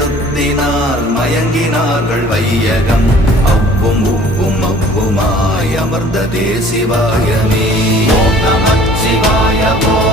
எழுத்தினால் மயங்கினார்கள் வையகம். அவ்வும் உவ்வும் அவ்வுமாய் அமர்ந்ததே சிவாயமே. ஓம் நமச்சிவாய.